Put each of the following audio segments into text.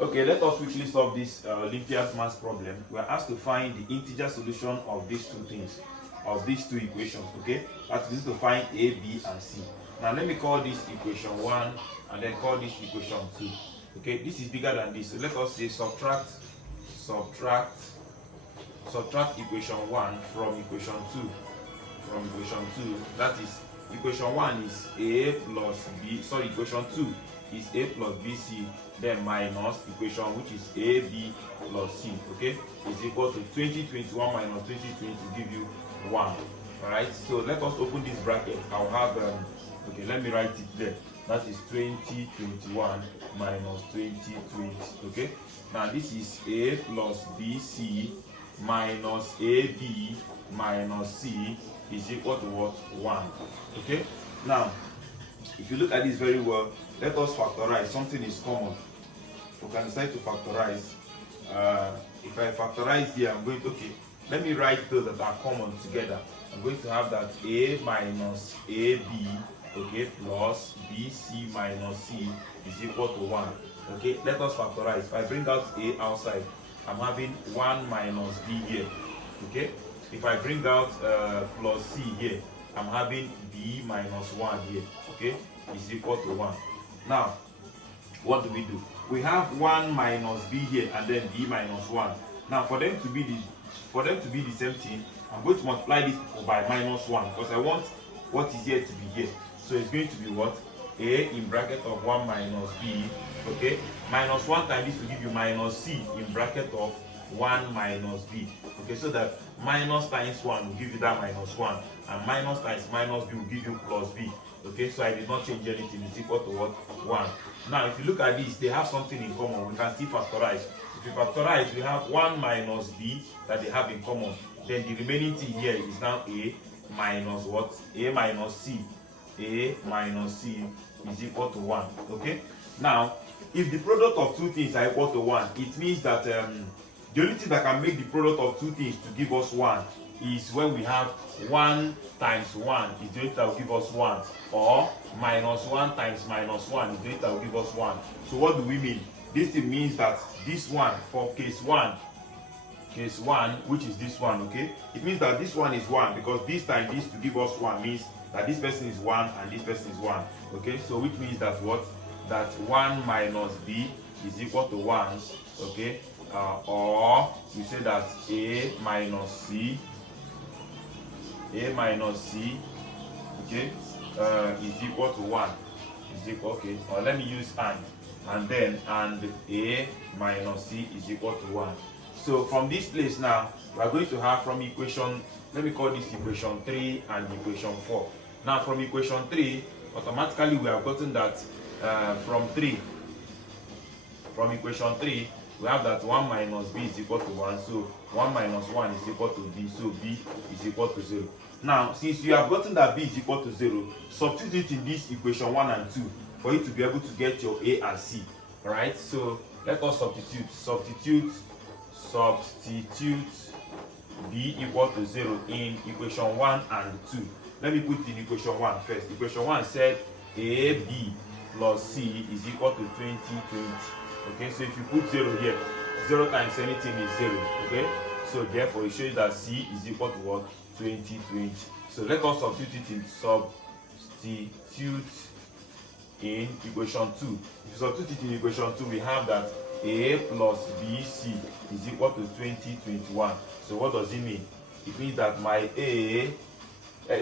Okay, let us quickly solve this Olympiad math problem. We are asked to find the integer solution of these two things, of these two equations. Okay, that is to find A, B, and C. Now let me call this equation 1 and then call this equation 2. Okay, this is bigger than this, so let us say subtract equation 1 from equation 2. From equation 2, that is equation 1 is A plus B, sorry, equation 2 is A plus BC, then minus equation which is AB plus C, okay, is equal to 2021 minus 2020 to give you 1. Alright, so let us open this bracket. I'll have okay, let me write it there. That is 2021 minus 2020. Okay, now this is A plus BC minus AB minus C is equal to what? 1. Okay, now if you look at this very well, let us factorize. Something is common. We can decide to factorize. If I factorize here, I'm going to, okay, let me write those that are common together. I'm going to have that A minus AB, okay, plus BC minus C is equal to 1. Okay, let us factorize. If I bring out A outside, I'm having 1 minus B here. Okay, if I bring out plus C here, I'm having B minus 1 here. Okay, is equal to 1. Now, what do? We have 1 minus B here and then B minus 1. Now, for them to be the same thing, I'm going to multiply this by minus 1 because I want what is here to be here. So it's going to be what? A in bracket of 1 minus B. Okay, minus 1 times this will give you minus C in bracket of 1 minus B. Okay, so that minus times 1 will give you that minus 1, and minus times minus B will give you plus B. Okay, so I did not change anything. It's equal to what? 1. Now, if you look at this, they have something in common. We can still factorize. If you factorize, we have 1 minus B that they have in common. Then the remaining thing here is now A minus what? A minus C. A minus C is equal to 1. Okay? Now, if the product of two things are equal to 1, it means that the only thing that can make the product of two things to give us 1 is when we have 1 times 1 is the unit that will give us 1, or minus 1 times minus 1 is the unit that will give us 1. So what do we mean? This thing means that this one, for case 1, which is this one, okay, it means that this one is 1 because this time this to give us 1 means that this person is 1 and this person is 1. Okay, so which means that what? That 1 minus B is equal to 1. Okay, or we say that A minus C, okay, is equal to 1. Is equal, okay, or let me use and then A minus C is equal to 1. So from this place now, we are going to have from equation, let me call this equation 3 and equation 4. Now from equation 3, automatically we have gotten that from equation 3, we have that 1 minus B is equal to 1. So 1 minus 1 is equal to B. So B is equal to 0. Now, since you have gotten that B is equal to 0, substitute in this equation 1 and 2 for you to be able to get your A and C. Alright, so let us substitute B equal to 0 in equation 1 and 2. Let me put in equation 1 first. Equation 1 said AB plus C is equal to 2020. Okay, so if you put 0 here, 0 times anything is 0. Okay, so therefore it shows that C is equal to what? 2020. So let us substitute in equation 2. If you substitute in equation 2, we have that A plus BC is equal to 2021. So what does it mean? It means that my A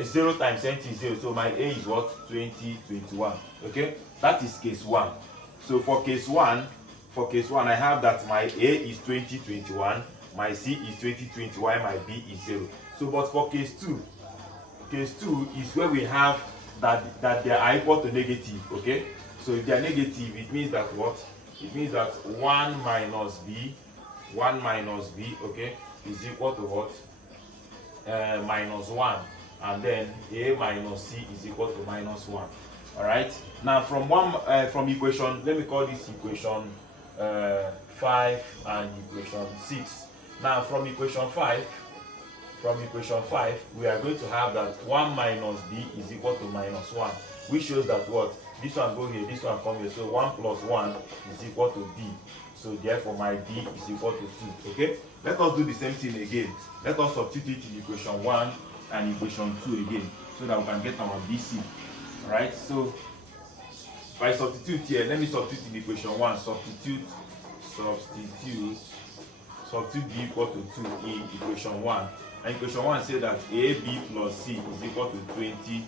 0 times anything is 0, so my A is what? 2021. Okay, that is case 1. So for case 1, I have that my A is 2021, my C is 2020, while my B is 0. So but for case 2 is where we have that they are equal to negative. Okay, so if they are negative, it means that what? It means that 1 minus B, okay, is equal to what? Minus 1, and then A minus C is equal to minus 1. All right, now from equation, let me call this equation 5 and equation 6. Now from equation 5, we are going to have that 1 minus B is equal to minus 1, which shows that what? this one go here, this one come here. So 1 plus 1 is equal to b. So therefore my b is equal to 2. Okay, let us do the same thing again. Let us substitute in equation 1 and equation 2 again, so that we can get our bc. Alright, so if I substitute here, let me substitute in equation 1. Substitute b equal to 2 in equation 1. And equation 1 says that ab plus c is equal to 20.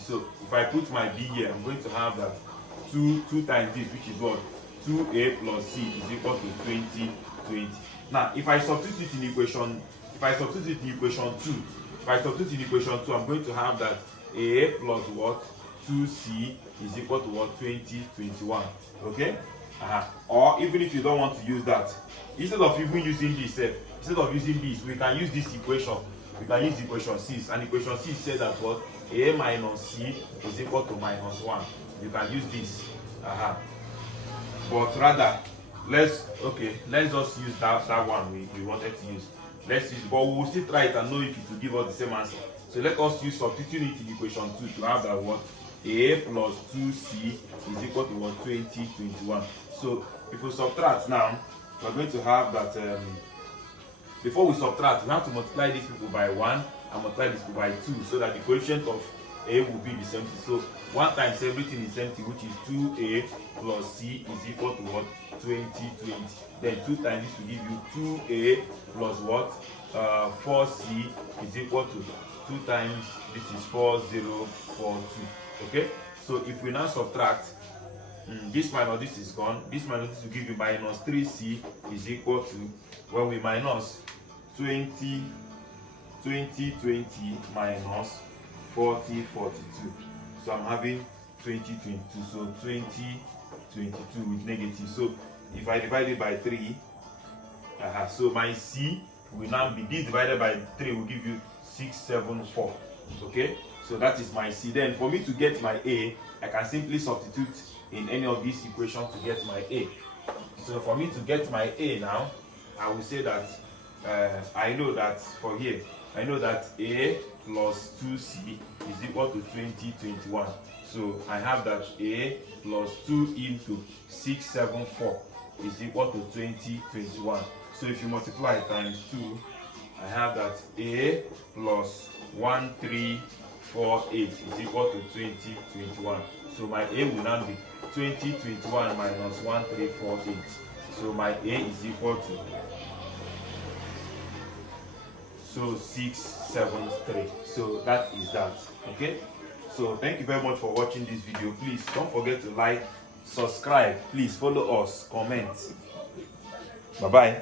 So if I put my b here, I'm going to have that 2 times this, which is what? 2a plus c is equal to 20. Now if I substitute in equation 2, I'm going to have that a plus what? 2c is equal to what? 21. Okay? Or even if you don't want to use that, instead of even using this, we can use this equation. We can use equation 6, and equation 6 says that what? A minus c is equal to minus 1. You can use this. But rather, let's just use that one we wanted to use. Let's use, but we will still try it and know if it will give us the same answer. So let us use substitute it in equation 2 to have that what? A plus 2c is equal to what? 21. So if we subtract now, we're going to have that. Before we subtract, we have to multiply these people by 1 and multiply this people by 2, so that the coefficient of a will be the same thing. So 1 times everything is empty, which is 2a plus c is equal to what? 20. Then 2 times this will give you 2a plus what? 4c is equal to 2 times this is 4042. Okay, so if we now subtract, this minus this is gone. This minus this will give you minus 3c is equal to, when we minus 20 minus 4042. So I'm having 2022. So 2022 with negative. So if I divide it by 3, so my c will now be, this divided by 3 will give you 674. Okay, so that is my c. Then for me to get my a, I can simply substitute in any of these equations to get my a. So for me to get my a now, I will say that I know that for here, I know that a plus 2c is equal to 2021. So I have that a plus 2 into 674 is equal to 2021. So if you multiply times 2, I have that a plus 1348 is equal to 2021. So my a will now be 2021 minus 1348. So my a is equal to 673. So that is that. Okay, so thank you very much for watching this video. Please don't forget to like, subscribe, please follow us, comment. Bye bye.